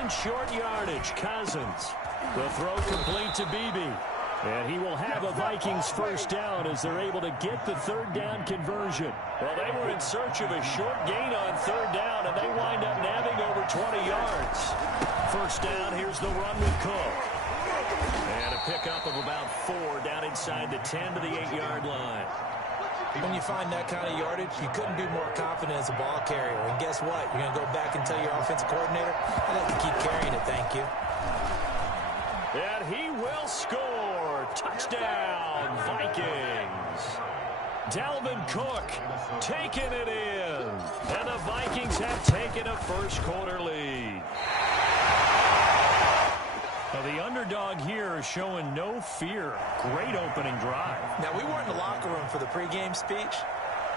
in short yardage. Cousins. The throw complete to Beebe. And he will have a Vikings first down as they're able to get the third down conversion. Well, they were in search of a short gain on third down, and they wind up nabbing over 20 yards. First down, here's the run with Cook. And a pickup of about 4 down inside the 10 to the 8-yard line. When you find that kind of yardage, you couldn't be more confident as a ball carrier. And guess what? You're going to go back and tell your offensive coordinator, I'd like to keep carrying it, thank you. And he will score. Touchdown, Vikings. Dalvin Cook taking it in. And the Vikings have taken a first-quarter lead. Now, the underdog here is showing no fear. Great opening drive. Now, we weren't in the locker room for the pregame speech,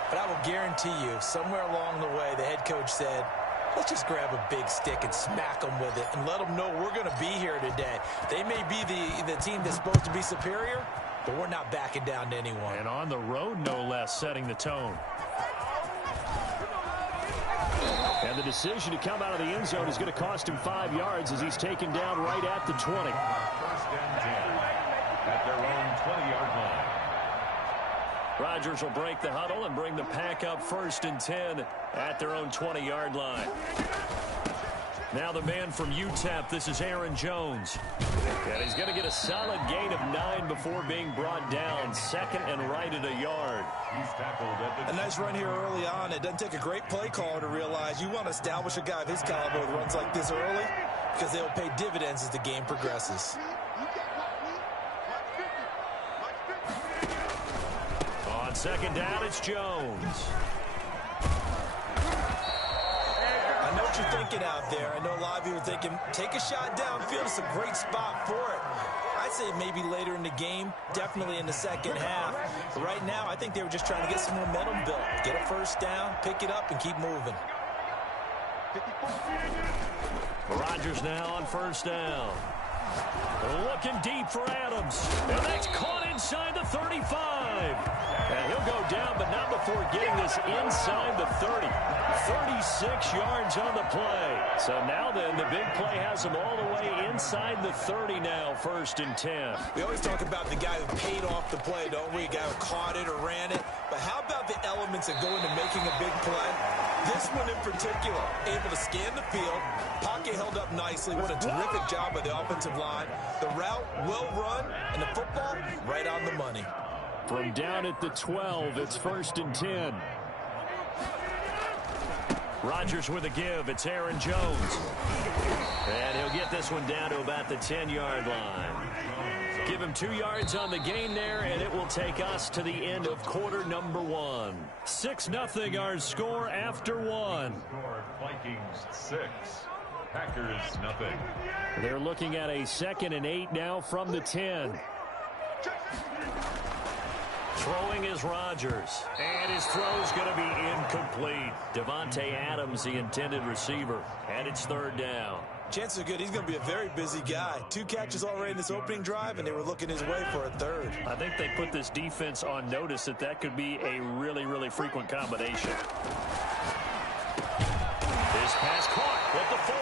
but I will guarantee you, somewhere along the way, the head coach said, let's just grab a big stick and smack them with it and let them know we're going to be here today. They may be the team that's supposed to be superior, but we're not backing down to anyone. And on the road, no less, setting the tone. And the decision to come out of the end zone is going to cost him 5 yards as he's taken down right at the 20. First and 10 at their own 20-yard line. Rodgers will break the huddle and bring the pack up first and 10 at their own 20-yard line. Now the man from UTEP, this is Aaron Jones. And he's going to get a solid gain of 9 before being brought down. Second and right at a yard. He's tackled at the A nice run here early on. It doesn't take a great play caller to realize you want to establish a guy of his caliber with runs like this early because they'll pay dividends as the game progresses. On second down, it's Jones. I know what you're thinking out there. I know a lot of you are thinking, take a shot downfield. It's a great spot for it. I'd say maybe later in the game, definitely in the second half. But right now, I think they were just trying to get some momentum built. Get a first down, pick it up, and keep moving. Rodgers now on first down. Looking deep for Adams. And that's caught inside the 35. And he'll go down, but not before getting this inside the 30. 36 yards on the play. So now then, the big play has him all the way inside the 30 now, first and 10. We always talk about the guy who paid off the play, don't we? A guy who caught it or ran it. But how about the elements that go into making a big play? This one in particular, able to scan the field. Pocket held up nicely. What a terrific job by the offensive line. The route well run, and the football right on the money. From down at the 12, it's first and 10. Rodgers with a give. It's Aaron Jones. And he'll get this one down to about the 10-yard line. Give him 2 yards on the gain there, and it will take us to the end of quarter number 1. 6-0 our score after 1. Vikings 6, Packers 0. They're looking at a 2nd and 8 now from the 10. Throwing is Rodgers. And his throw's going to be incomplete. Devontae Adams, the intended receiver. And it's third down. Chances are good he's going to be a very busy guy. 2 catches already in this opening drive, and they were looking his way for a third. I think they put this defense on notice that could be a really, really frequent combination. This pass caught at the 4.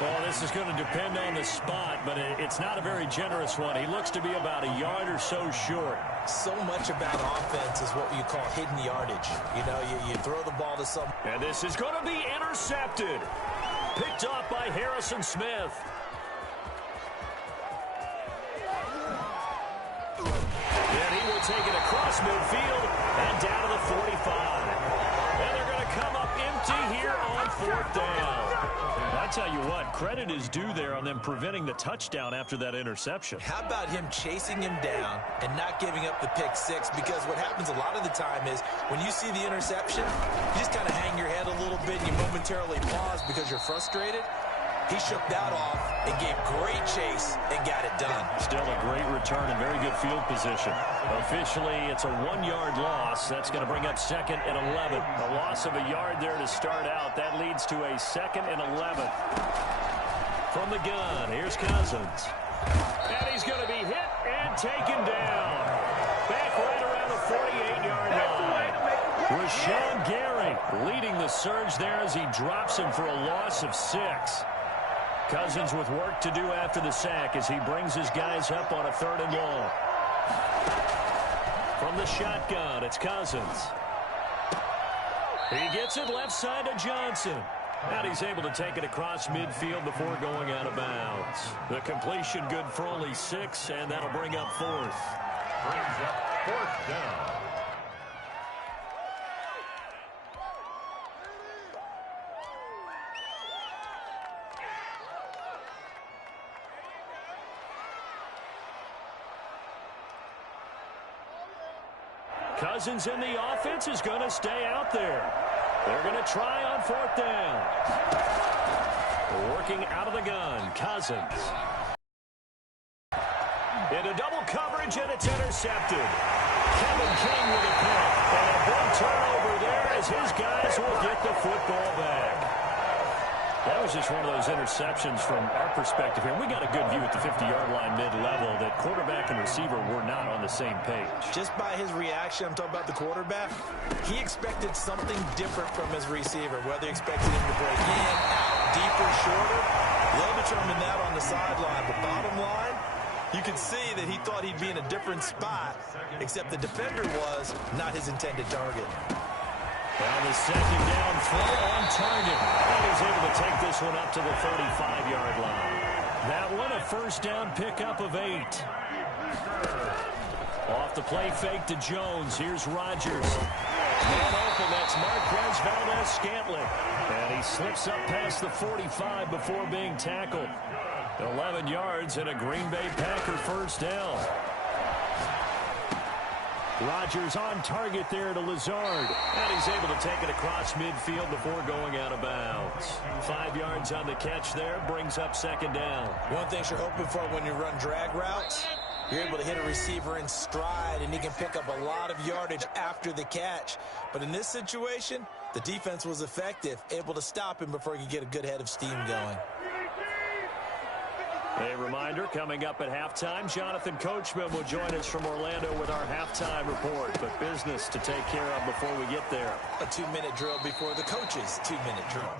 Well, this is going to depend on the spot, but it's not a very generous one. He looks to be about a yard or so short. So much about offense is what you call hidden yardage. You know, you throw the ball to someone. And this is going to be intercepted. Picked off by Harrison Smith. And he will take it across midfield and down to the 45. And they're going to come up empty here on 4th down. I tell you what, credit is due there on them preventing the touchdown after that interception. How about him chasing him down and not giving up the pick 6? Because what happens a lot of the time is when you see the interception, you just kind of hang your head a little bit and you momentarily pause because you're frustrated. He shook that off and gave great chase and got it done. Still a great return and very good field position. Officially, it's a 1-yard loss. That's going to bring up 2nd and 11. A loss of a yard there to start out. That leads to a 2nd and 11. From the gun, here's Cousins. And he's going to be hit and taken down. Back right around the 48-yard line. Rashawn Gary leading the surge there as he drops him for a loss of 6. Cousins with work to do after the sack as he brings his guys up on a 3rd and long. From the shotgun, it's Cousins. He gets it left side to Johnson. And he's able to take it across midfield before going out of bounds. The completion good for only 6, and that'll bring up 4th. Brings up 4th down. Cousins in the offense is going to stay out there. They're going to try on 4th down. Working out of the gun, Cousins. Into double coverage, and it's intercepted. Kevin King with a pick. And a big turnover there as his guys will get the football back. That was just one of those interceptions from our perspective here. We got a good view at the 50-yard line mid-level that quarterback and receiver were not on the same page. Just by his reaction, I'm talking about the quarterback, he expected something different from his receiver, whether he expected him to break in, out, deeper, shorter. They'll determine that on the sideline. But bottom line, you can see that he thought he'd be in a different spot, except the defender was not his intended target. On the 2nd down throw on target. And he's able to take this one up to the 35-yard line. That one a 1st down pickup of 8. Off the play fake to Jones. Here's Rodgers. Man open, that's Marquez Valdez-Scantling. And he slips up past the 45 before being tackled. 11 yards and a Green Bay Packer 1st down. Rodgers on target there to Lazard. And he's able to take it across midfield before going out of bounds. 5 yards on the catch there, brings up 2nd down. One thing you're hoping for when you run drag routes, you're able to hit a receiver in stride, and he can pick up a lot of yardage after the catch. But in this situation, the defense was effective, able to stop him before he could get a good head of steam going. A reminder, coming up at halftime, Jonathan Coachman will join us from Orlando with our halftime report. But business to take care of before we get there. A 2-minute drill before the coach's 2-minute drill.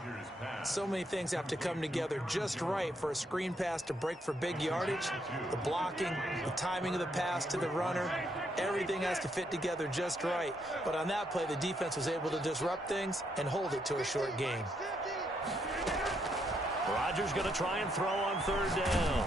So many things have to come together just right for a screen pass to break for big yardage. The blocking, the timing of the pass to the runner, everything has to fit together just right. But on that play, the defense was able to disrupt things and hold it to a short game. Rodgers going to try and throw on 3rd down.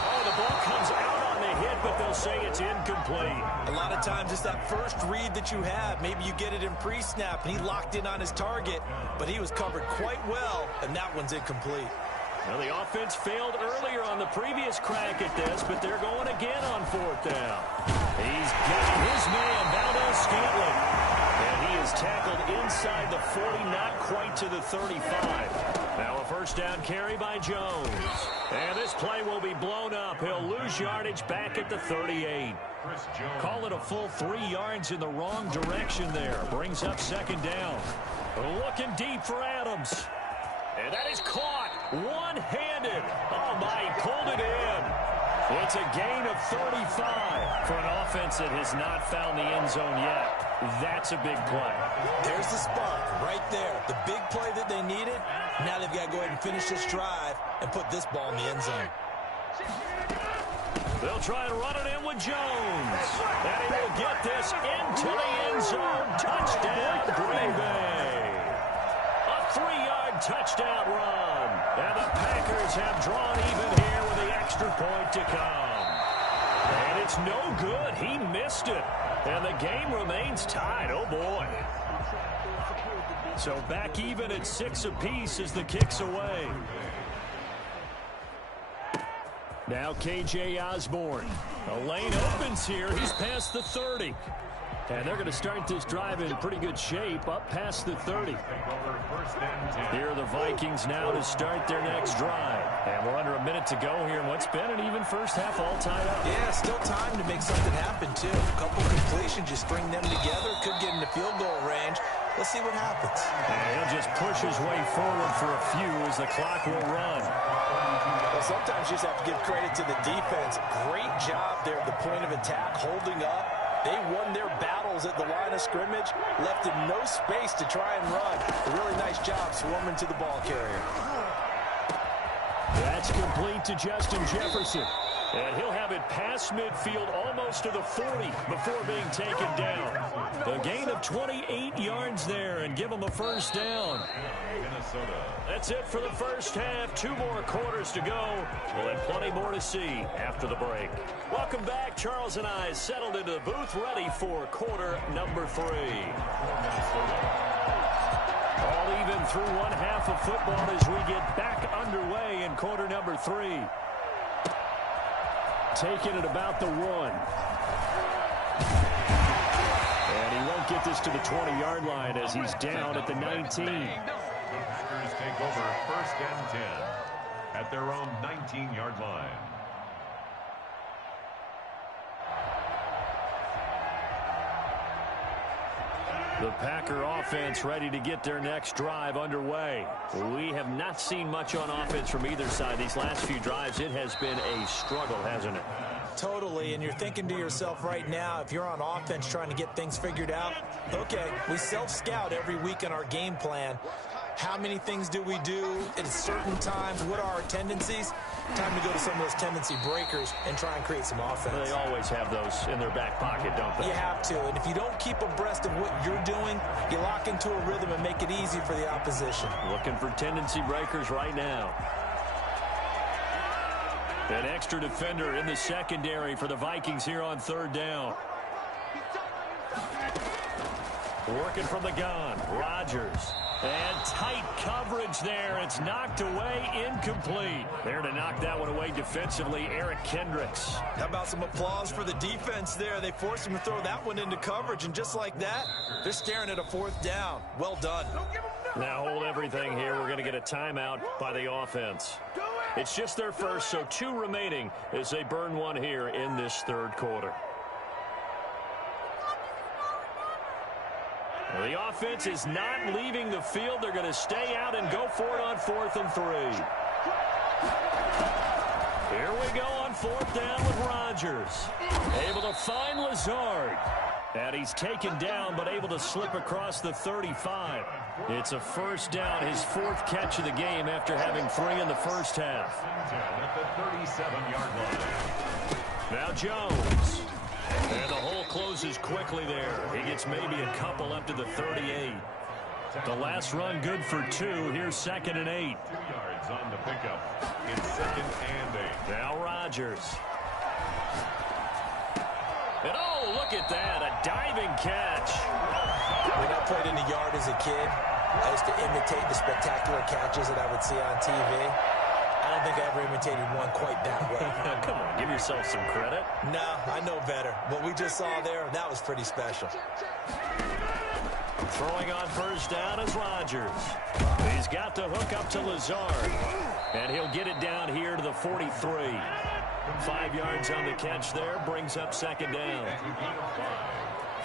Oh, the ball comes out on the hit, but they'll say it's incomplete. A lot of times it's that first read that you have. Maybe you get it in pre-snap, and he locked in on his target, but he was covered quite well, and that one's incomplete. Well, the offense failed earlier on the previous crack at this, but they're going again on 4th down. He's got his man, Valdez-Scantling. And he is tackled inside the 40, not quite to the 35. Now a 1st down carry by Jones. And this play will be blown up. He'll lose yardage back at the 38. Call it a full 3 yards in the wrong direction there. Brings up 2nd down. Looking deep for Adams. And that is caught one-handed. Oh, my, he pulled it in. It's a gain of 35 for an offense that has not found the end zone yet. That's a big play. There's the spark right there. The big play that they needed. Now they've got to go ahead and finish this drive and put this ball in the end zone. They'll try and run it in with Jones. And he will get this into the end zone. Touchdown, Green Bay. A 3-yard touchdown run. And the Packers have drawn even here with the extra point to come. And it's no good. He missed it. And the game remains tied. Oh, boy. So back even at 6 apiece as the kick's away. Now K.J. Osborne. A lane opens here. He's past the 30. And they're going to start this drive in pretty good shape up past the 30. Here are the Vikings now to start their next drive. And we're under a minute to go here in what's been an even first half all tied up. Yeah, still time to make something happen, too. A couple completions, you string them together, could get into field goal range. Let's see what happens. And he'll just push his way forward for a few as the clock will run. Well, sometimes you just have to give credit to the defense. Great job there at the point of attack, holding up. They won their battles at the line of scrimmage, left him no space to try and run. A really nice job swarming to the ball carrier. It's complete to Justin Jefferson. And he'll have it past midfield almost to the 40 before being taken down. A gain of 28 yards there and give him a first down. Minnesota. That's it for the first half. 2 more quarters to go. We'll have plenty more to see after the break. Welcome back. Charles and I settled into the booth ready for quarter number 3. All even through one half of football as we get back underway in quarter number 3. Taking it about the 1. And he won't get this to the 20-yard line as he's down at the 19. Packers take over first and 10 at their own 19-yard line. The Packer offense ready to get their next drive underway. We have not seen much on offense from either side. These last few drives, it has been a struggle, hasn't it? Totally, and you're thinking to yourself right now, if you're on offense trying to get things figured out, okay, we self-scout every week in our game plan. How many things do we do at certain times? What are our tendencies? Time to go to some of those tendency breakers and try and create some offense. They always have those in their back pocket, don't they? You have to, and if you don't keep abreast of what you're doing, you lock into a rhythm and make it easy for the opposition. Looking for tendency breakers right now. An extra defender in the secondary for the Vikings here on third down. Working from the gun, Rodgers. And tight coverage there. It's knocked away, incomplete. There to knock that one away defensively, Eric Kendricks. How about some applause for the defense there? They forced him to throw that one into coverage, and just like that, they're staring at a 4th down. Well done. Now hold everything here. We're going to get a timeout by the offense. It's just their first, so 2 remaining as they burn one here in this third quarter. Well, the offense is not leaving the field. They're going to stay out and go for it on 4th and 3. Here we go on 4th down with Rodgers. Able to find Lazard. And he's taken down, but able to slip across the 35. It's a first down, his 4th catch of the game after having 3 in the first half. At the 37-yard line. Now Jones. And the hole closes quickly there. He gets maybe a couple up to the 38. The last run good for 2. Here's 2nd and 8. 2 yards on the pickup. It's 2nd and 8. Now Rodgers. And oh, look at that. A diving catch. When I played in the yard as a kid, I used to imitate the spectacular catches that I would see on TV. I don't think I ever imitated one quite that way. Come on, give yourself some credit. No, I know better. What we just saw there, that was pretty special. Throwing on first down is Rodgers. He's got to hook up to Lazard. And he'll get it down here to the 43. 5 yards on the catch there, brings up 2nd down.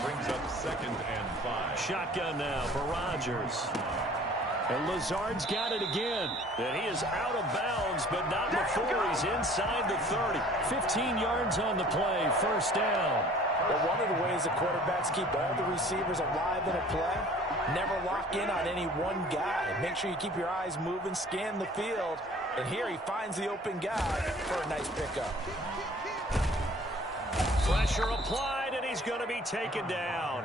Brings up 2nd and 5. Shotgun now for Rodgers. And Lazard's got it again. And he is out of bounds, but not before he's inside the 30. 15 yards on the play, first down. Well, one of the ways the quarterbacks keep all the receivers alive in a play, never lock in on any one guy. Make sure you keep your eyes moving, scan the field. And here he finds the open guy for a nice pickup. Pressure applied, and he's going to be taken down.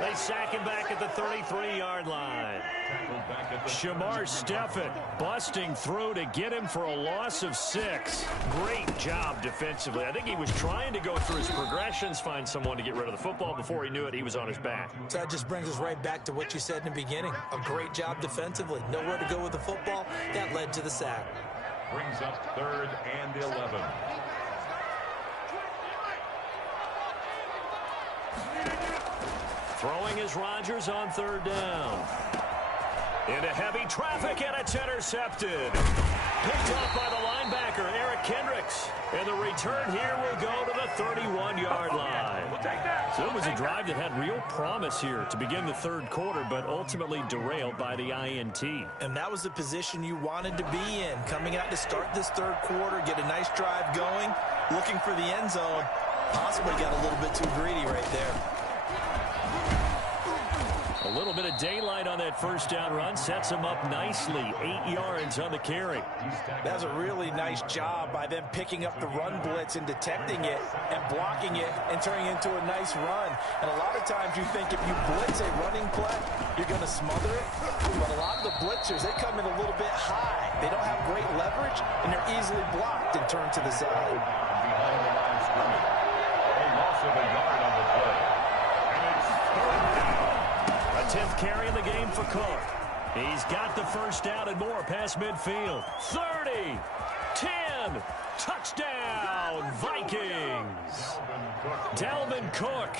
They sack him back at the 33-yard line. Shamar Stephen busting through to get him for a loss of 6. Great job defensively. I think he was trying to go through his progressions, find someone to get rid of the football. Before he knew it, he was on his back. So that just brings us right back to what you said in the beginning. A great job defensively. Nowhere to go with the football. That led to the sack. Brings up 3rd and 11. Throwing is Rodgers on 3rd down. Into heavy traffic, and it's intercepted. Picked up by the linebacker, Eric Kendricks. And the return here will go to the 31-yard line. So it was a drive that had real promise here to begin the third quarter, but ultimately derailed by the INT. And that was the position you wanted to be in. Coming out to start this third quarter, get a nice drive going, looking for the end zone. Possibly got a little bit too greedy right there. A little bit of daylight on that first down run sets him up nicely. 8 yards on the carry. That's a really nice job by them picking up the run blitz and detecting it and blocking it and turning it into a nice run. And a lot of times you think if you blitz a running play, you're going to smother it. But a lot of the blitzers, they come in a little bit high. They don't have great leverage, and they're easily blocked and turned to the side. Behind the line of scrimmage. A loss of a yard on the play. And it's third down. A 10th carry in the game for Cook. He's got the first down and more past midfield. 30, 10, touchdown, Vikings. Dalvin Cook,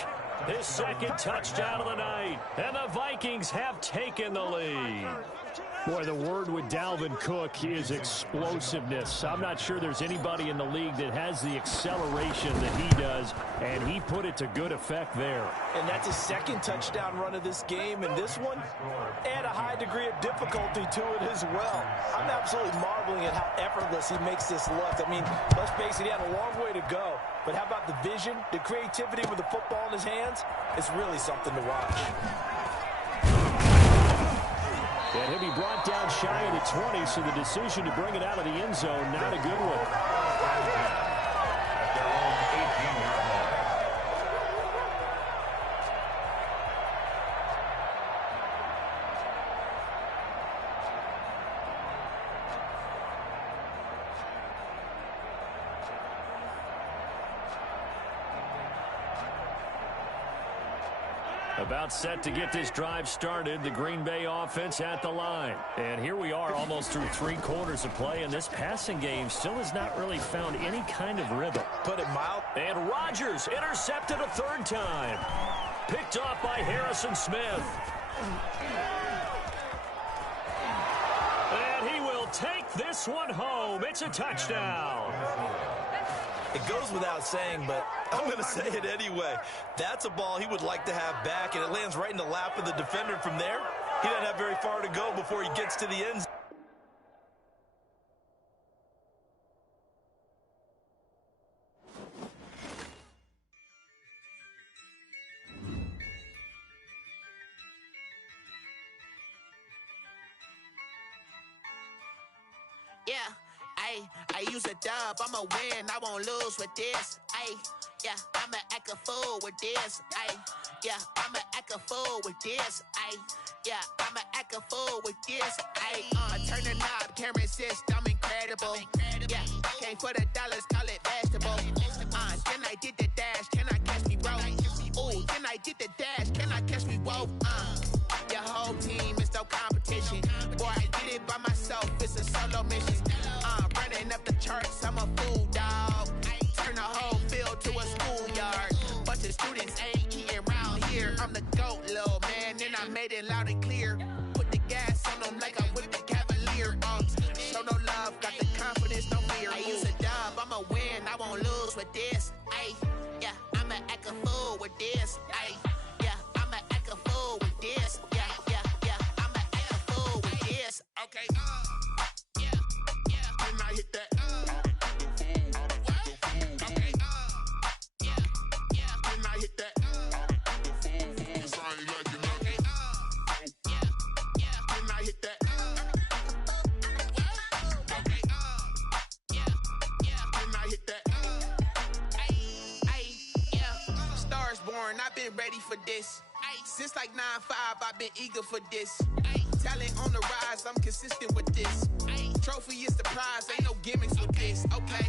his second touchdown of the night. And the Vikings have taken the lead. Boy, the word with Dalvin Cook is explosiveness. I'm not sure there's anybody in the league that has the acceleration that he does, and he put it to good effect there. And that's his second touchdown run of this game, and this one, add a high degree of difficulty to it as well. I'm absolutely marveling at how effortless he makes this look. I mean, let's face it, he had a long way to go, but how about the vision, the creativity with the football in his hands? It's really something to watch. And he'll be brought down shy of the 20, so the decision to bring it out of the end zone, not a good one. At their own 18-yard line. About set to get this drive started, the Green Bay offense at the line. And here we are almost through 3 quarters of play, and this passing game still has not really found any kind of rhythm. Put it mild. And Rodgers intercepted a 3rd time. Picked off by Harrison Smith. And he will take this one home. It's a touchdown. It goes without saying, but I'm going to say it anyway. That's a ball he would like to have back, and it lands right in the lap of the defender from there. He doesn't have very far to go before he gets to the end zone. Yeah. I use a dub, I'ma win, I won't lose with this. Yeah, I'ma act a fool with this. Yeah, I'ma act a fool with this. Yeah, I'ma act a fool with this. I turn the knob, camera assist, I'm incredible. Yeah, came for the dollars, call it vegetable. Then I did the dash, can I catch me, bro? Ooh, then I did the dash, can I catch me, whoa? Your whole team is no competition. Boy, I did it by myself, it's a solo mission. Running up the charts, I'm a fool, dog. Turn the whole field to a schoolyard. Bunch of students ain't eating around here. I'm the GOAT, little man, and I made it loud and clear. Put the gas on them like I'm with the Cavalier. Show no love, got the confidence, no fear. I use a dub, I'ma win, I won't lose with this. Yeah, I'ma act a fool with this. Yeah, I'ma act a fool with this. Yeah, I'ma act a fool with this. Okay, I hit that. Okay. Then I hit that. Cause I ain't like it nothing. Then I hit that. Okay. Then I hit that. Yeah. Stars born, I've been ready for this. Since like 9-5, I've been eager for this. Talent on the rise, I'm consistent with this. Trophy is the prize, ain't no gimmicks with this. Okay,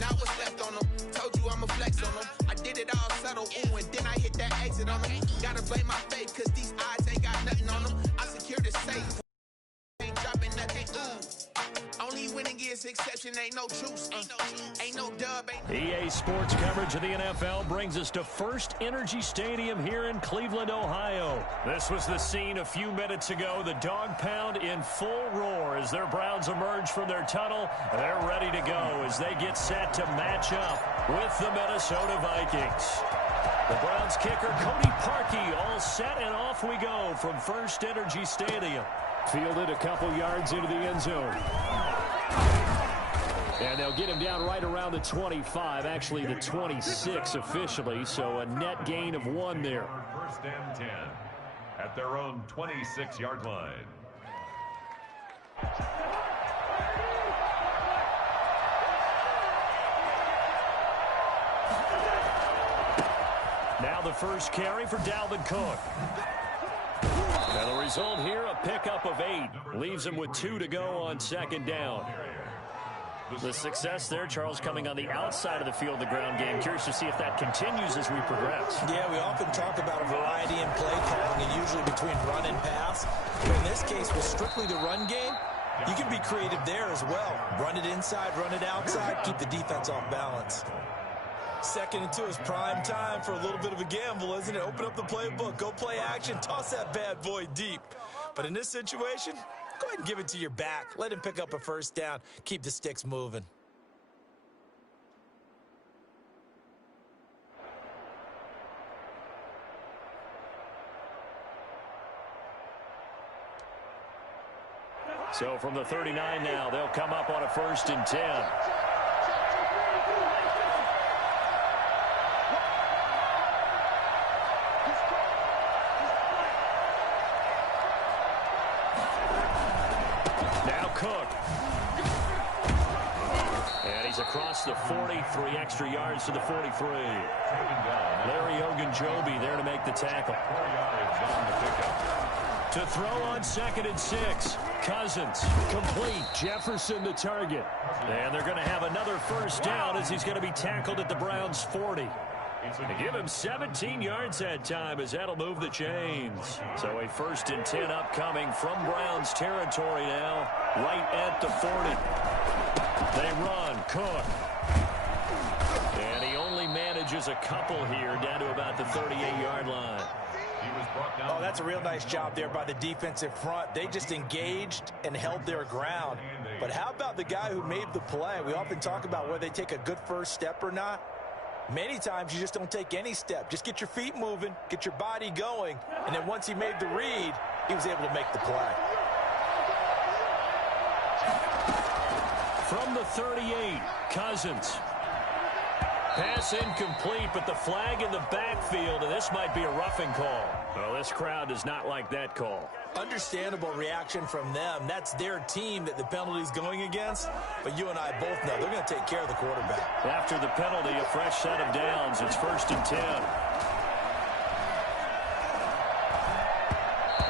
now what's left on them? Told you I'ma flex on them. I did it all subtle, ooh, and then I hit that exit on them. Gotta blame my faith, cause these odds ain't got nothing on them. I secure the safe, ain't dropping nothing, ooh. Only winning is exception, ain't no truce. Ain't no dub, EA Sports coverage of the NFL brings us to First Energy Stadium here in Cleveland, Ohio. This was the scene a few minutes ago. The dog pound in full roar as their Browns emerge from their tunnel. They're ready to go as they get set to match up with the Minnesota Vikings. The Browns kicker, Cody Parkey, all set, and off we go from First Energy Stadium. Fielded a couple yards into the end zone. And they'll get him down right around the 25, actually the 26 officially, so a net gain of 1 there. First and 10 at their own 26-yard line. Now the first carry for Dalvin Cook. And the result here, a pickup of 8. Leaves him with 2 to go on second down. The success there, Charles, coming on the outside of the field, the ground game. Curious to see if that continues as we progress. Yeah, we often talk about a variety in play calling, and usually between run and pass. But in this case, with strictly the run game, you can be creative there as well. Run it inside, run it outside, keep the defense off balance. 2nd and 2 is prime time for a little bit of a gamble, isn't it? Open up the playbook, go play action, toss that bad boy deep. But in this situation, go ahead and give it to your back. Let him pick up a first down. Keep the sticks moving. So from the 39 now, they'll come up on a 1st and 10. Across the 43, extra yards to the 43. Larry Ogunjobi there to make the tackle. To throw on 2nd and 6. Cousins, complete. Jefferson the target. And they're going to have another first down as he's going to be tackled at the Browns' 40. They give him 17 yards that time as that'll move the chains. So a 1st and 10 upcoming from Browns territory now, right at the 40. They run, Cook. And he only manages a couple here down to about the 38-yard line. Oh, that's a real nice job there by the defensive front. They just engaged and held their ground. But how about the guy who made the play? We often talk about whether they take a good first step or not. Many times you just don't take any step. Just get your feet moving, get your body going, and then once he made the read, he was able to make the play. From the 38, Cousins. Pass incomplete, but the flag in the backfield, and this might be a roughing call. Well, this crowd does not like that call. Understandable reaction from them. That's their team that the penalty's going against. But you and I both know they're going to take care of the quarterback. After the penalty, a fresh set of downs. It's 1st and 10.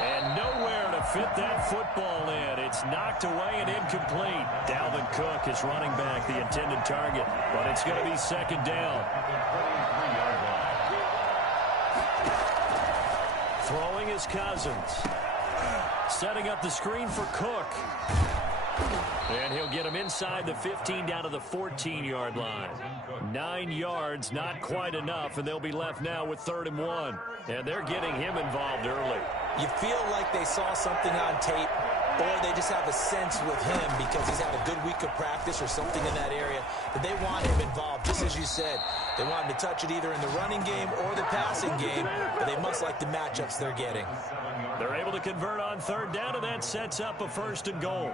And nowhere to fit that football in. It's knocked away and incomplete. Dalvin Cook is running back, the intended target. But it's going to be 2nd down. Throwing is Cousins. Setting up the screen for Cook. And he'll get him inside the 15 down to the 14-yard line. 9 yards, not quite enough, and they'll be left now with 3rd and 1. And they're getting him involved early. You feel like they saw something on tape, or they just have a sense with him because he's had a good week of practice or something in that area that they want him involved. Just as you said, they want him to touch it either in the running game or the passing game, but they must like the matchups they're getting. They're able to convert on 3rd down, and that sets up a 1st and goal.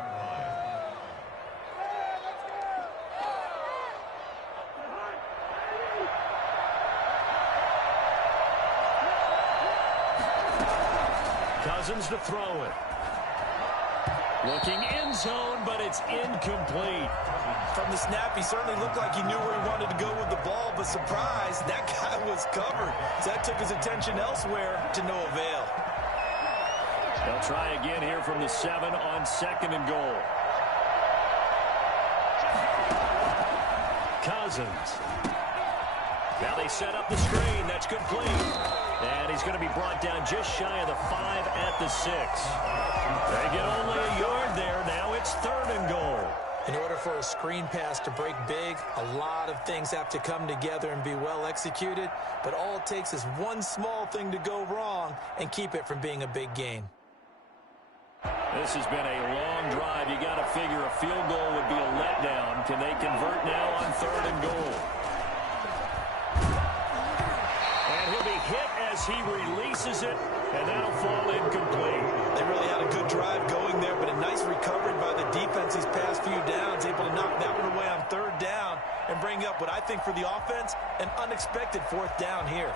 Cousins to throw it. Looking end zone, but it's incomplete. From the snap, he certainly looked like he knew where he wanted to go with the ball, but surprise, that guy was covered. So that took his attention elsewhere to no avail. They'll try again here from the 7 on 2nd and goal. Cousins. Now they set up the screen. That's complete. And he's going to be brought down just shy of the 5 at the 6. They get only a yard there. Now it's 3rd and goal. In order for a screen pass to break big, a lot of things have to come together and be well executed. But all it takes is one small thing to go wrong and keep it from being a big gain. This has been a long drive. You got to figure a field goal would be a letdown. Can they convert now on 3rd and goal? And he'll be hit as he releases it, and that'll fall incomplete. They really had a good drive going there, but a nice recovery by the defense these past few downs, able to knock that one away on 3rd down and bring up what I think for the offense, an unexpected 4th down here.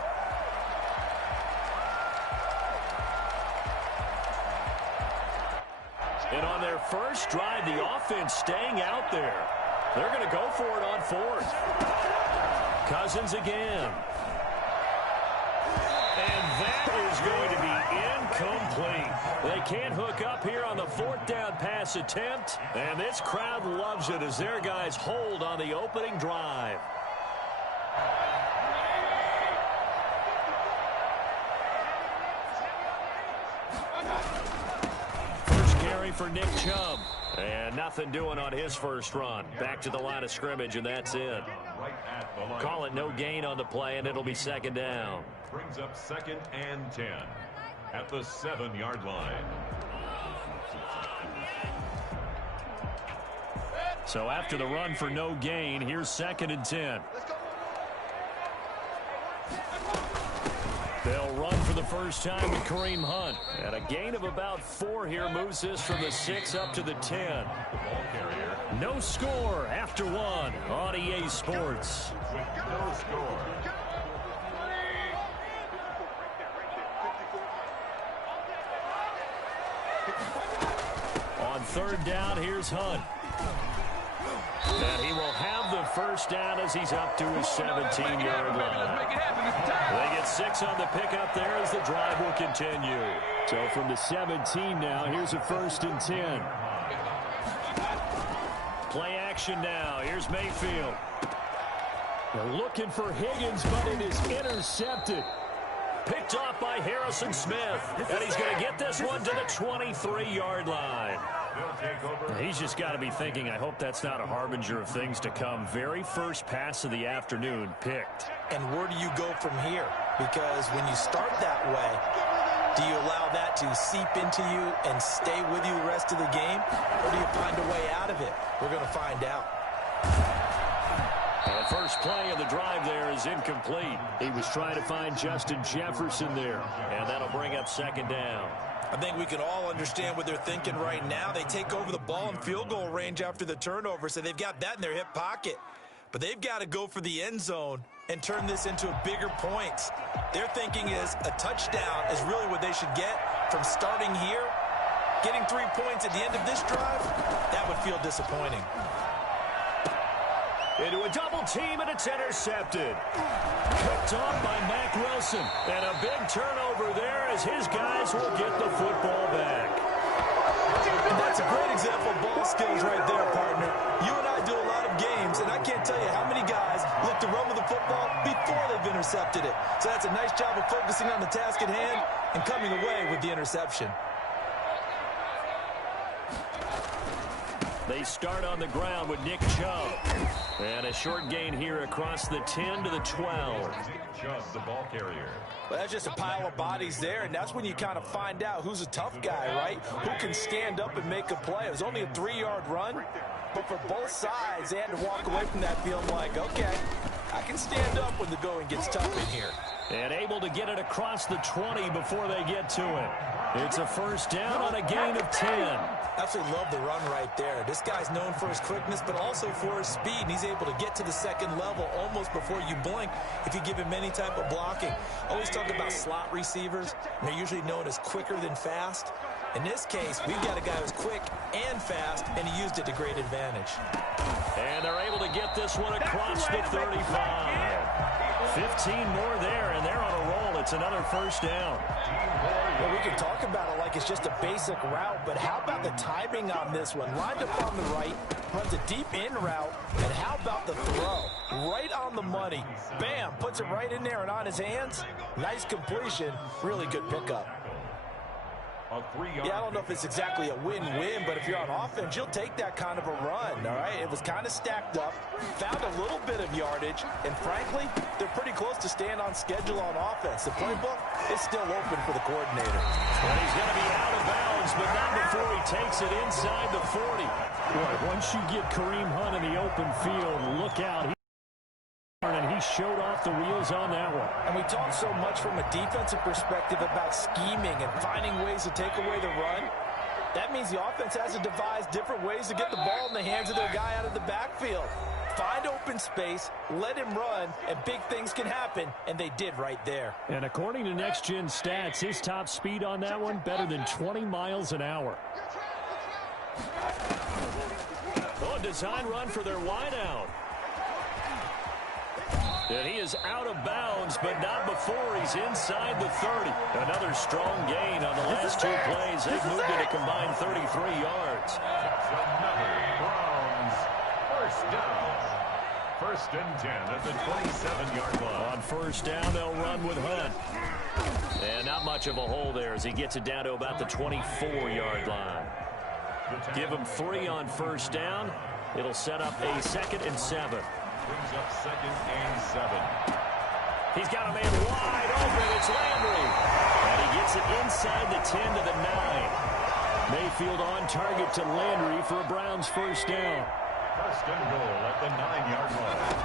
And on their first drive, the offense staying out there. They're going to go for it on fourth. Cousins again. And that is going to be incomplete. They can't hook up here on the fourth down pass attempt. And this crowd loves it as their guys hold on the opening drive. First carry for Nick Chubb. And nothing doing on his first run. Back to the line of scrimmage, and that's it. Call it no gain on the play, and it'll be second down. Brings up 2nd and 10 at the 7-yard line. So after the run for no gain, here's 2nd and 10. They'll run for the first time with Kareem Hunt. And a gain of about 4 here moves this from the 6 up to the 10. No score after 1 on EA Sports. With no score. On third down, here's Hunt. And he will have the first down as he's up to his 17-yard line. They get 6 on the pickup there as the drive will continue. So from the 17 now, here's a 1st and 10. Play action now. Here's Mayfield. They're looking for Higgins, but it is intercepted. Picked off by Harrison Smith. And he's going to get this one to the 23-yard line. He's just got to be thinking, I hope that's not a harbinger of things to come. Very first pass of the afternoon picked. And where do you go from here? Because when you start that way, do you allow that to seep into you and stay with you the rest of the game? Or do you find a way out of it? We're going to find out. The first play of the drive there is incomplete. He was trying to find Justin Jefferson there. And that'll bring up 2nd down. I think we can all understand what they're thinking right now. They take over the ball in field goal range after the turnover, so they've got that in their hip pocket. But they've got to go for the end zone and turn this into a bigger points. Their thinking is a touchdown is really what they should get from starting here. Getting 3 points at the end of this drive, that would feel disappointing. Into a double team, and it's intercepted. Picked off by Mack Wilson. And a big turnover there as his guys will get the football back. And that's a great example of ball skills right there, partner. You and I do a lot of games, and I can't tell you how many guys look to run with the football before they've intercepted it. So that's a nice job of focusing on the task at hand and coming away with the interception. They start on the ground with Nick Chubb. And a short gain here across the 10 to the 12. Chubb, the ball carrier. Well, that's just a pile of bodies there, and that's when you kind of find out who's a tough guy, right? Who can stand up and make a play. It was only a 3-yard run, but for both sides, they had to walk away from that feeling like, okay, I can stand up when the going gets tough in here. And able to get it across the 20 before they get to it. It's a first down on a gain of 10. Absolutely love the run right there. This guy's known for his quickness, but also for his speed. And he's able to get to the second level almost before you blink if you give him any type of blocking. Always talk about slot receivers. And they're usually known as quicker than fast. In this case, we've got a guy who's quick and fast, and he used it to great advantage. And they're able to get this one across the 35. 15 more there, and they're on a roll. It's another first down. Well, we can talk about it like it's just a basic route, but how about the timing on this one? Lined up on the right, runs a deep in route, and how about the throw? Right on the money. Bam, puts it right in there and on his hands. Nice completion, really good pickup. Yeah, I don't know if it's exactly a win-win, but if you're on offense, you'll take that kind of a run, all right? It was kind of stacked up, found a little bit of yardage, and frankly, they're pretty close to staying on schedule on offense. The playbook is still open for the coordinator. And he's going to be out of bounds, but not before he takes it inside the 40. Boy, once you get Kareem Hunt in the open field, look out. And he showed off the wheels on that one. And we talk so much from a defensive perspective about scheming and finding ways to take away the run. That means the offense has to devise different ways to get the ball in the hands of their guy out of the backfield. Find open space, let him run, and big things can happen, and they did right there. And according to Next Gen Stats, his top speed on that one, better than 20 miles an hour. design run for their wideout. And he is out of bounds, but not before he's inside the 30. Another strong gain on the last two plays. They've moved it a combined 33 yards. Another Browns first down. First and 10 at the 27-yard line. On first down, they'll run with Hunt. And not much of a hole there as he gets it down to about the 24-yard line. Give him 3 on first down. It'll set up a 2nd and 7. Brings up 2nd and 7. He's got a man wide open. It's Landry. And he gets it inside the 10 to the 9. Mayfield on target to Landry for a Browns first down. First and goal at the 9-yard line.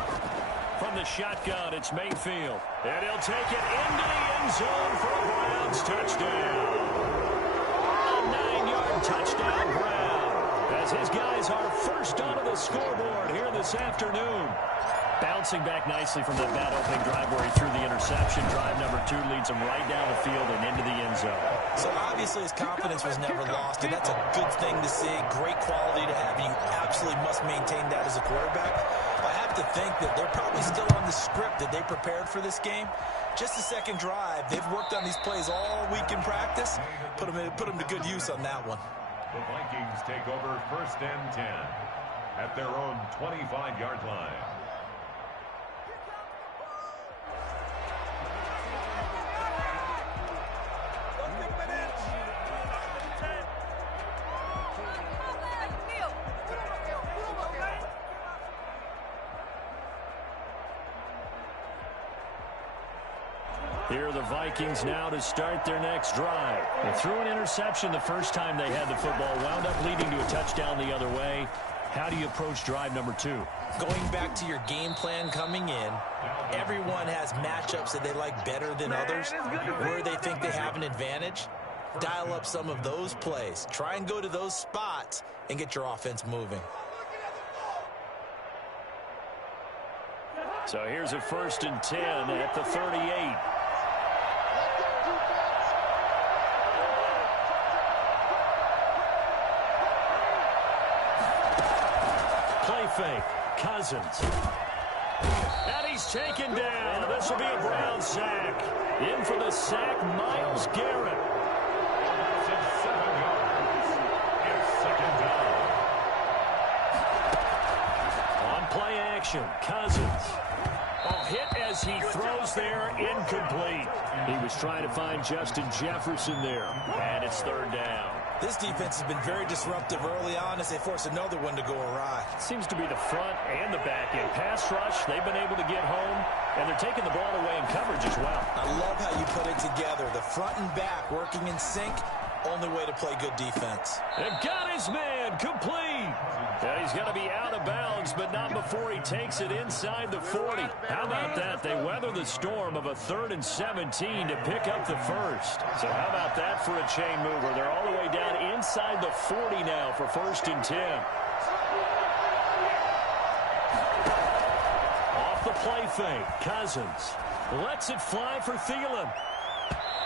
From the shotgun, it's Mayfield. And he'll take it into the end zone for a Browns touchdown. A 9-yard touchdown Brown. As his guys are first onto the scoreboard here this afternoon. Bouncing back nicely from that bad opening drive where he threw the interception. Drive number 2 leads him right down the field and into the end zone. So obviously his confidence was never lost, and that's a good thing to see. Great quality to have. You absolutely must maintain that as a quarterback. I have to think that they're probably still on the script that they prepared for this game. Just the second drive. They've worked on these plays all week in practice. Put them to good use on that one. The Vikings take over first and 10 at their own 25-yard line. Here are the Vikings now to start their next drive. They threw an interception the first time they had the football, wound up leading to a touchdown the other way. How do you approach drive number 2? Going back to your game plan coming in, everyone has matchups that they like better than others, where they think they have an advantage. Dial up some of those plays. Try and go to those spots and get your offense moving. So here's a first and 10 at the 38. Play fake. Cousins. And he's taken down. This will be a Brown sack. In for the sack, Myles Garrett. It's 7 yards. It's second down. On play action, Cousins. Oh, hit as he throws there, incomplete. He was trying to find Justin Jefferson there, and it's third down. This defense has been very disruptive early on as they force another one to go awry. Seems to be the front and the back end. Pass rush, they've been able to get home, and they're taking the ball away in coverage as well. I love how you put it together. The front and back working in sync. Only way to play good defense. And got his man complete. Yeah, he's going to be out of bounds, but not before he takes it inside the 40. How about that? They weather the storm of a 3rd and 17 to pick up the first. So how about that for a chain mover? They're all the way down inside the 40 now for 1st and 10. Off the play fake, Cousins lets it fly for Thielen.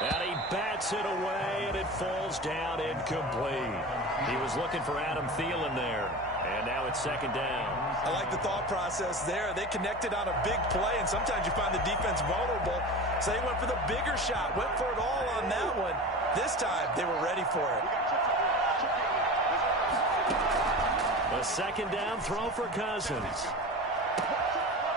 And he bats it away, and it falls down incomplete. He was looking for Adam Thielen there, and now it's 2nd down. I like the thought process there. They connected on a big play, and sometimes you find the defense vulnerable. So they went for the bigger shot, went for it all on that one. This time, they were ready for it. A 2nd down throw for Cousins.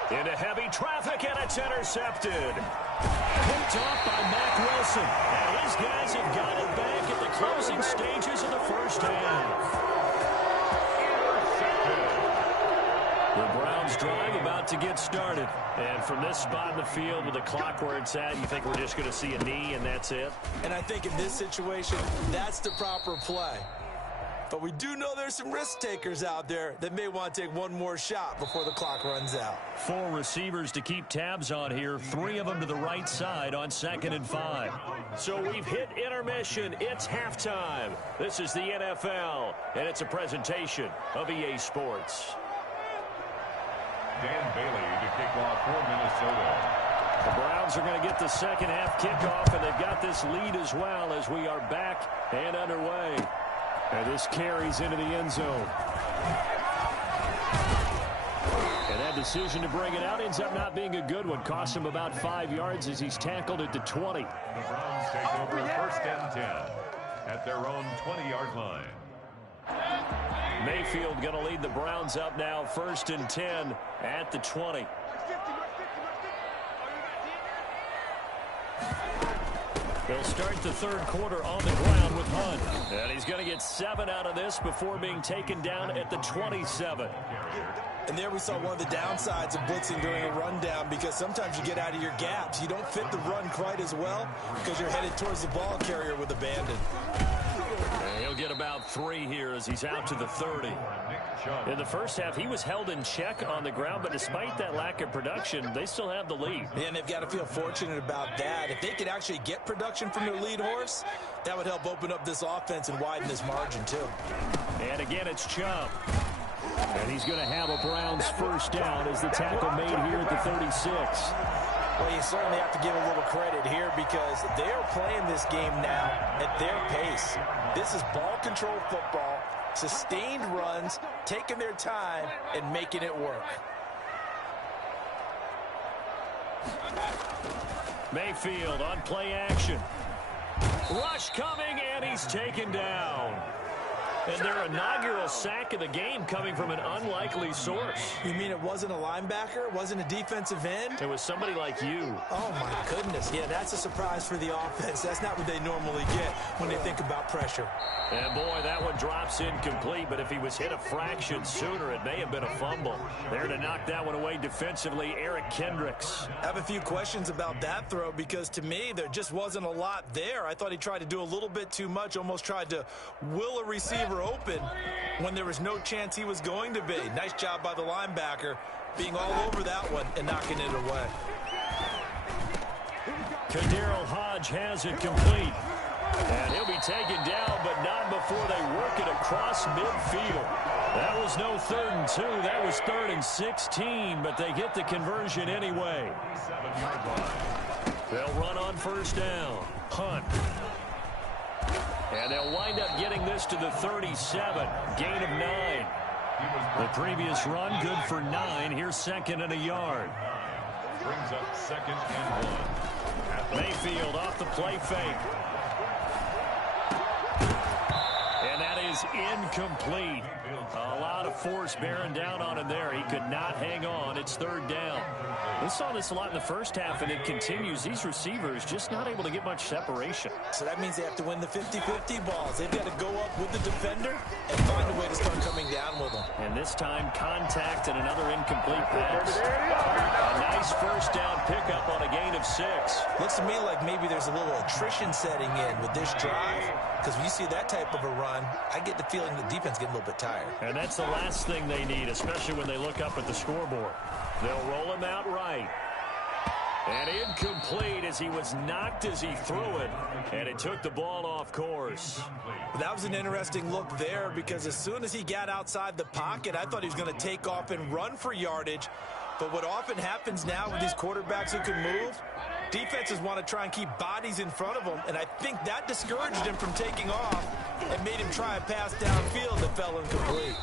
Into heavy traffic, and it's intercepted. Picked off by Mack Wilson. And his guys have got it back at the closing stages of the first half. The Browns drive about to get started. And from this spot in the field with the clock where it's at, you think we're just going to see a knee and that's it? And I think in this situation, that's the proper play. But we do know there's some risk takers out there that may want to take one more shot before the clock runs out. 4 receivers to keep tabs on here. 3 of them to the right side on 2nd and 5. So we've hit intermission. It's halftime. This is the NFL, and it's a presentation of EA Sports. Dan Bailey to kick off for Minnesota. The Browns are going to get the second half kickoff, and they've got this lead as well as we are back and underway. And this carries into the end zone. Bad decision to bring it out. Ends up not being a good one. Cost him about 5 yards as he's tackled at the 20. The Browns take over 1st and 10 at their own 20-yard line. Mayfield going to lead the Browns up now, 1st and 10 at the 20. They'll start the 3rd quarter on the ground with Hunt. And he's going to get 7 out of this before being taken down at the 27. And there we saw one of the downsides of blitzing during a rundown, because sometimes you get out of your gaps. You don't fit the run quite as well because you're headed towards the ball carrier with abandon. And he'll get about 3 here as he's out to the 30. In the first half, he was held in check on the ground, but despite that lack of production, they still have the lead. And they've got to feel fortunate about that. If they could actually get production from their lead horse, that would help open up this offense and widen this margin too. And again, it's Chubb. And he's going to have a Browns 1st down as the tackle made here at the 36. Well, you certainly have to give a little credit here because they're playing this game now at their pace. This is ball control football, sustained runs, taking their time, and making it work. Mayfield on play action. Rush coming, and he's taken down. And their inaugural sack of the game coming from an unlikely source. You mean it wasn't a linebacker? It wasn't a defensive end? It was somebody like you. Oh, my goodness. Yeah, that's a surprise for the offense. That's not what they normally get when they think about pressure. And, boy, that one drops incomplete, but if he was hit a fraction sooner, it may have been a fumble. There to knock that one away defensively, Eric Kendricks. I have a few questions about that throw because, to me, there just wasn't a lot there. I thought he tried to do a little bit too much, almost tried to will a receiver open when there was no chance he was going to be. Nice job by the linebacker being all over that one and knocking it away. Kaderl Hodge has it complete. And he'll be taken down, but not before they work it across midfield. That was no 3rd and 2. That was 3rd and 16, but they get the conversion anyway. They'll run on 1st down. Hunt. And they'll wind up getting this to the 37. Gain of 9. The previous run, good for 9. Here's 2nd and a yard. Brings up 2nd and 1. Mayfield off the play fake. And that is incomplete. A lot of force bearing down on him there. He could not hang on. It's 3rd down. We saw this a lot in the first half, and it continues. These receivers just not able to get much separation. So that means they have to win the 50-50 balls. They've got to go up with the defender and find a way to start coming down with them. And this time, contact and another incomplete pass. A nice 1st down pickup on a gain of 6. Looks to me like maybe there's a little attrition setting in with this drive, because when you see that type of a run, I get the feeling the defense getting a little bit tired. And that's the last thing they need, especially when they look up at the scoreboard. They'll roll him out right. And incomplete as he was knocked as he threw it. And it took the ball off course. That was an interesting look there because as soon as he got outside the pocket, I thought he was going to take off and run for yardage. But what often happens now with these quarterbacks who can move, defenses want to try and keep bodies in front of them. And I think that discouraged him from taking off and made him try a pass downfield that fell incomplete.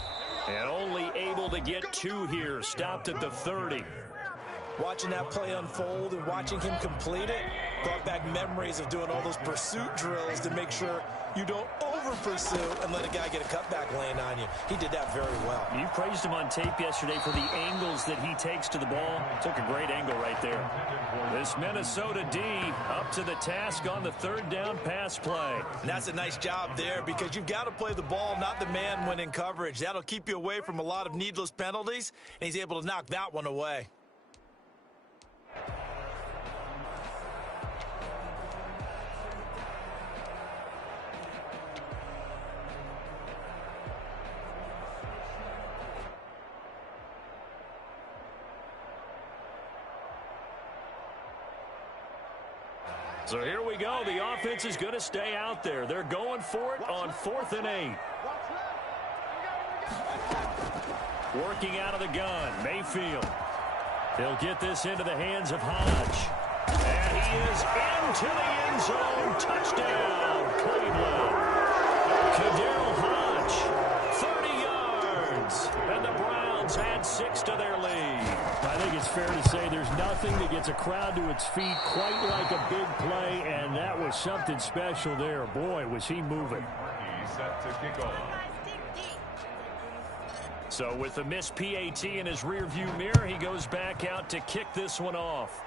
And only able to get 2 here. Stopped at the 30. Watching that play unfold and watching him complete it brought back memories of doing all those pursuit drills to make sure you don't over-pursue and let a guy get a cutback lane on you. He did that very well. You praised him on tape yesterday for the angles that he takes to the ball. Took a great angle right there. This Minnesota D up to the task on the 3rd down pass play. And that's a nice job there because you've got to play the ball, not the man when in coverage. That'll keep you away from a lot of needless penalties, and he's able to knock that one away. So here we go. The offense is going to stay out there. They're going for it on 4th and 8. Working out of the gun, Mayfield. He'll get this into the hands of Hodge. And he is into the end zone. Touchdown, Cleveland. Kaderl Hodge, yards. And the Browns add 6 to their lead. I think it's fair to say there's nothing that gets a crowd to its feet quite like a big play, and that was something special there. Boy, was he moving. Set to kick off. So with the missed PAT in his rearview mirror, he goes back out to kick this one off.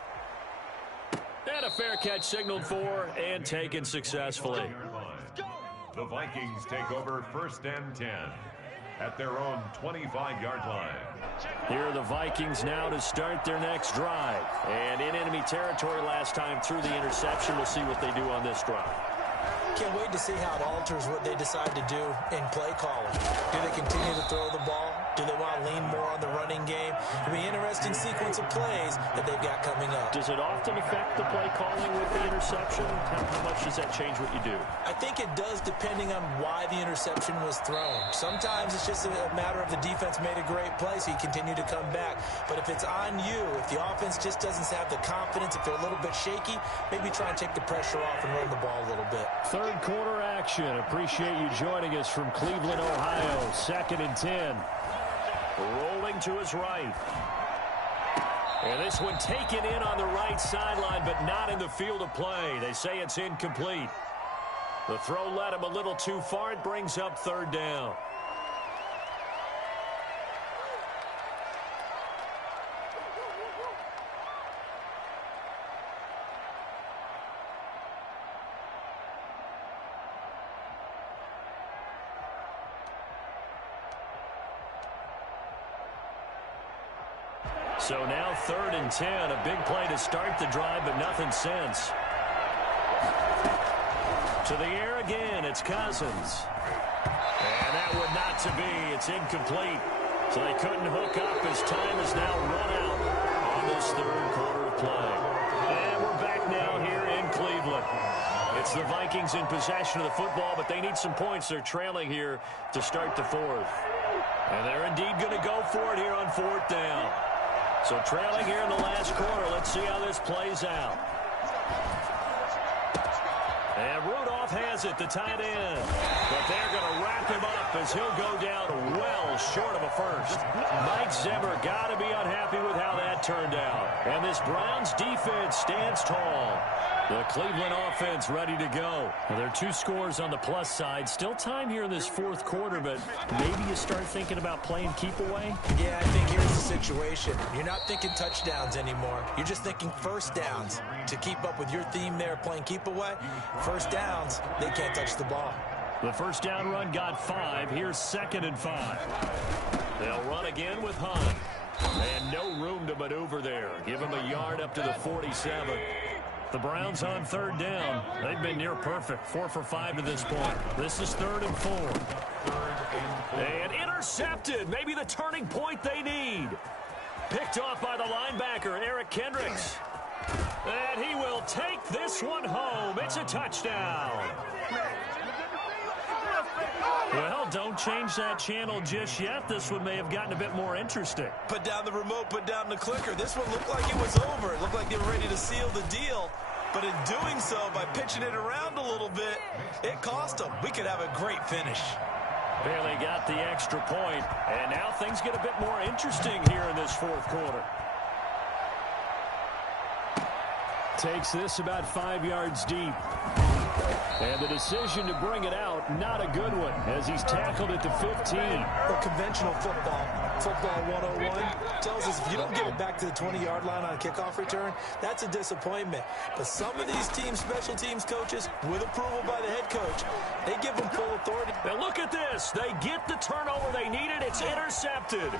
And a fair catch signaled for and taken successfully. The Vikings take over 1st and 10 at their own 25-yard line. Here are the Vikings now to start their next drive. And in enemy territory last time through the interception. We'll see what they do on this drive. Can't wait to see how it alters what they decide to do in play calling. Do they continue to throw the ball? Do they want to lean more on the running game? It'll be an interesting sequence of plays that they've got coming up. Does it often affect the play calling with the interception? How much does that change what you do? I think it does depending on why the interception was thrown. Sometimes it's just a matter of the defense made a great play, so you continue to come back. But if it's on you, if the offense just doesn't have the confidence, if they're a little bit shaky, maybe try and take the pressure off and run the ball a little bit. Third quarter action. Appreciate you joining us from Cleveland, Ohio. 2nd and 10. Rolling to his right. And this one taken in on the right sideline, but not in the field of play. They say it's incomplete. The throw led him a little too far. It brings up 3rd down. So now 3rd and 10, a big play to start the drive, but nothing since. To the air again, it's Cousins. And that would not to be. It's incomplete. So they couldn't hook up as time is now run out on this 3rd quarter of play. And we're back now here in Cleveland. It's the Vikings in possession of the football, but they need some points. They're trailing here to start the 4th. And they're indeed going to go for it here on 4th down. So trailing here in the last quarter. Let's see how this plays out. And Rudolph has it, the tight end. But they're going to wrap him up as he'll go down well short of a first. Mike Zimmer got to be unhappy with how that turned out. And this Browns defense stands tall. The Cleveland offense ready to go. Well, there are 2 scores on the plus side. Still time here in this 4th quarter, but maybe you start thinking about playing keep away? Yeah, I think here's the situation. You're not thinking touchdowns anymore. You're just thinking first downs. To keep up with your theme there, playing keep away, first downs, they can't touch the ball. The first down run got 5. Here's 2nd and 5. They'll run again with Hunt. And no room to maneuver there. Give him a yard up to the 47. The Browns on 3rd down. They've been near perfect. 4 for 5 to this point. This is 3rd and 4. And intercepted. Maybe the turning point they need. Picked off by the linebacker, Eric Kendricks. And he will take this one home. It's a touchdown. Well, don't change that channel just yet. This one may have gotten a bit more interesting. Put down the remote, put down the clicker. This one looked like it was over. It looked like they were ready to seal the deal. But in doing so, by pitching it around a little bit, it cost them. We could have a great finish. Bailey got the extra point, and now things get a bit more interesting here in this 4th quarter. Takes this about 5 yards deep. And the decision to bring it out, not a good one, as he's tackled at the 15. Well, conventional football 101, tells us if you don't get it back to the 20-yard line on a kickoff return, that's a disappointment. But some of these teams, special teams coaches, with approval by the head coach, they give them full authority. Now look at this. They get the turnover they needed. It's intercepted.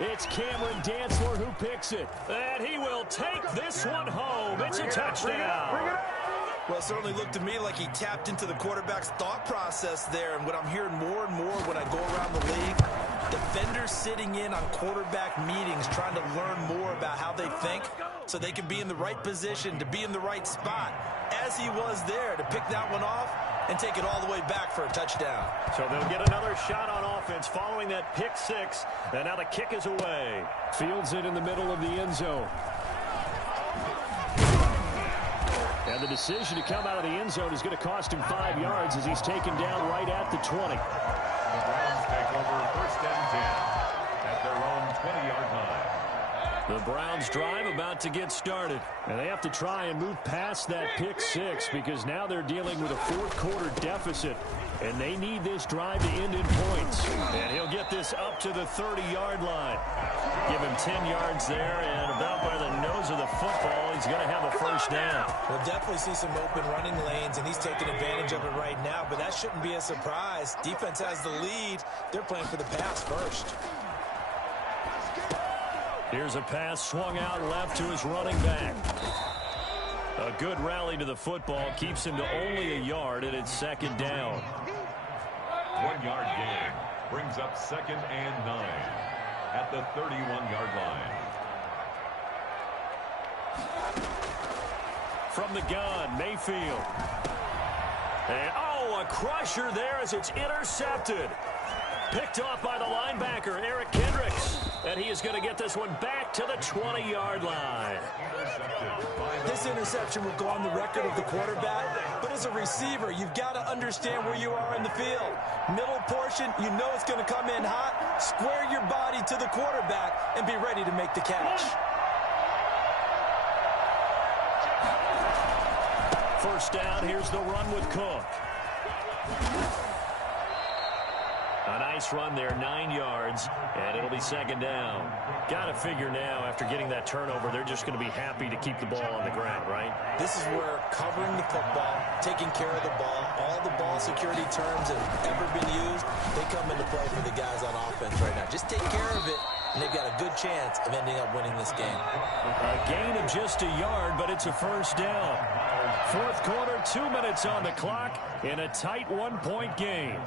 It's Cameron Dantzler who picks it. And he will take this one home. It's a touchdown. Well, it certainly looked to me like he tapped into the quarterback's thought process there. And what I'm hearing more and more when I go around the league, defenders sitting in on quarterback meetings trying to learn more about how they think so they can be in the right position, to be in the right spot, as he was there to pick that one off and take it all the way back for a touchdown. So they'll get another shot on offense following that pick six. And now the kick is away. Fields it in the middle of the end zone. And the decision to come out of the end zone is going to cost him 5 yards as he's taken down right at the 20. take over 1st and 10 at their own 20-yard line. The Browns drive about to get started. And they have to try and move past that pick six because now they're dealing with a fourth-quarter deficit. And they need this drive to end in points. And he'll get this up to the 30-yard line. Give him 10 yards there, and about by the nose of the football, he's going to have a first down. We'll definitely see some open running lanes, and he's taking advantage of it right now, but that shouldn't be a surprise. Defense has the lead. They're playing for the pass first. Here's a pass swung out left to his running back. A good rally to the football keeps him to only a yard, and it's second down. 1-yard gain brings up 2nd and 9 at the 31-yard line. From the gun, Mayfield. And, a crusher there as it's intercepted. Picked off by the linebacker, Eric Kendricks. And he is going to get this one back to the 20-yard line. This interception will go on the record of the quarterback, but as a receiver, you've got to understand where you are in the field. Middle portion, you know it's going to come in hot. Square your body to the quarterback and be ready to make the catch. First down, here's the run with Cook. A nice run there, 9 yards, and it'll be second down. Got to figure now, after getting that turnover, they're just going to be happy to keep the ball on the ground, right? This is where covering the football, taking care of the ball, all the ball security terms that have ever been used, they come into play for the guys on offense right now. Just take care of it, and they've got a good chance of ending up winning this game. A gain of just a yard, but it's a first down. Fourth quarter, 2 minutes on the clock in a tight one-point game.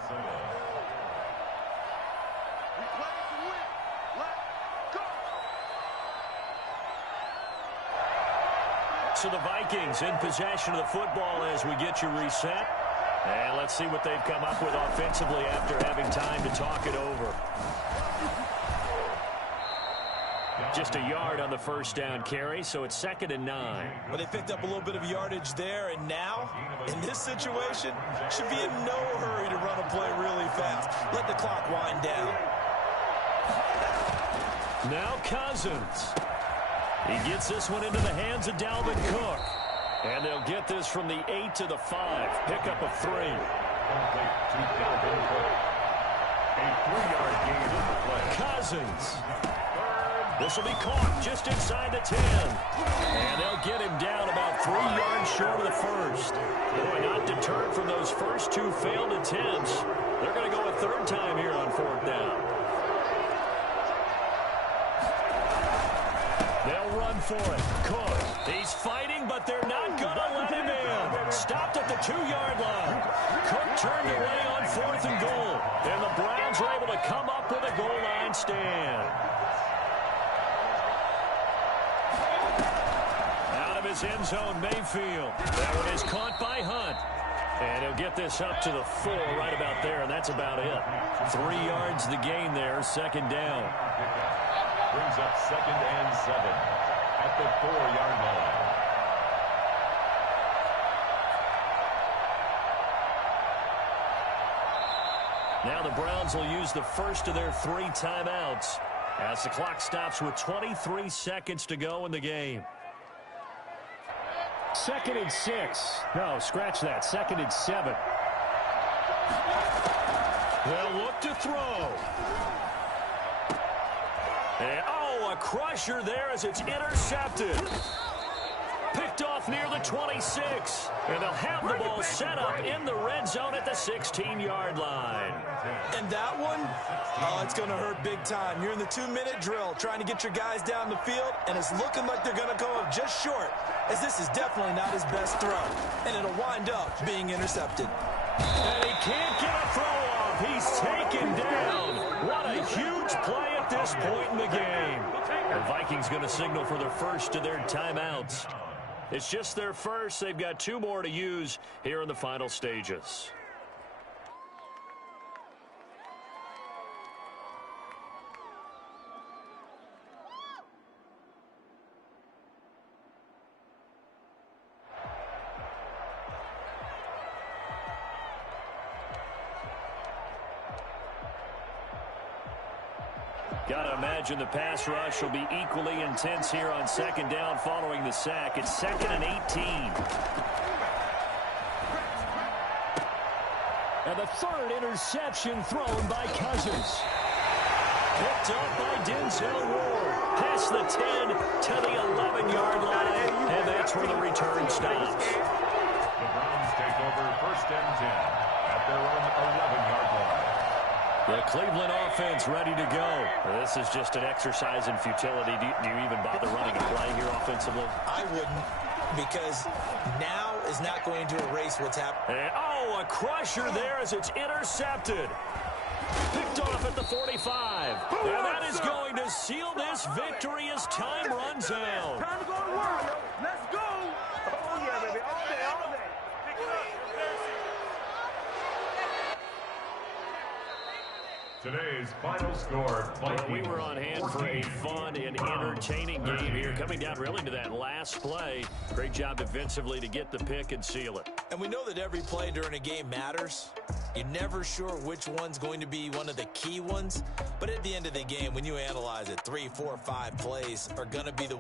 So the Vikings in possession of the football as we get you reset. And let's see what they've come up with offensively after having time to talk it over. Just a yard on the first down carry, so it's 2nd and 9. Well, they picked up a little bit of yardage there, and now, in this situation, should be in no hurry to run a play really fast. Let the clock wind down. Now Cousins. He gets this one into the hands of Dalvin Cook. And they'll get this from the 8 to the 5. Pickup of 3. Complete to Dalvin Cook. A 3-yard gain on the play. Cousins. This will be caught just inside the 10. And they'll get him down about 3 yards short of the first. Boy, not deterred from those first 2 failed attempts. They're going to go a third time here on 4th down. They'll run for it. Cook. He's fighting, but they're not going to let him in. Stopped at the 2-yard line. Cook turned away on 4th and goal. And the Browns are able to come up with a goal line stand. Out of his end zone, Mayfield. That one is caught by Hunt. And he'll get this up to the 4 right about there, and that's about it. 3 yards the gain there, second down. Brings up 2nd and 7 at the 4-yard line. Now the Browns will use the first of their 3 timeouts as the clock stops with 23 seconds to go in the game. 2nd and 6. No, scratch that. 2nd and 7. They'll look to throw. And, a crusher there as it's intercepted. Picked off near the 26. And they'll have the ball set up in the red zone at the 16-yard line. And that one, it's going to hurt big time. You're in the 2-minute drill trying to get your guys down the field, and it's looking like they're going to go up just short, as this is definitely not his best throw. And it'll wind up being intercepted. And he can't get a throw off. He's taken down. What a huge play at this point in the game. The Vikings going to signal for their first of their timeouts. It's just their first. They've got 2 more to use here in the final stages. Got to imagine the pass rush will be equally intense here on second down following the sack. It's 2nd and 18. And the third interception thrown by Cousins. Picked up by Denzel Ward. Past the 10 to the 11-yard line. And that's where the return stops. The Browns take over 1st and 10 at their own 11-yard line. The Cleveland offense ready to go. This is just an exercise in futility. Do you even bother running a play here offensively? I wouldn't, because now is not going to erase what's happening. A crusher there as it's intercepted. Picked off at the 45. And that is going to seal this victory as time runs out. Time to go to work. Let's go. Oh, yeah, baby. All day, all day. Pick it up. Today's final score. We were on hand for a fun and entertaining game here. Coming down really to that last play. Great job defensively to get the pick and seal it. And we know that every play during a game matters. You're never sure which one's going to be one of the key ones. But at the end of the game, when you analyze it, 3, 4, 5 plays are going to be the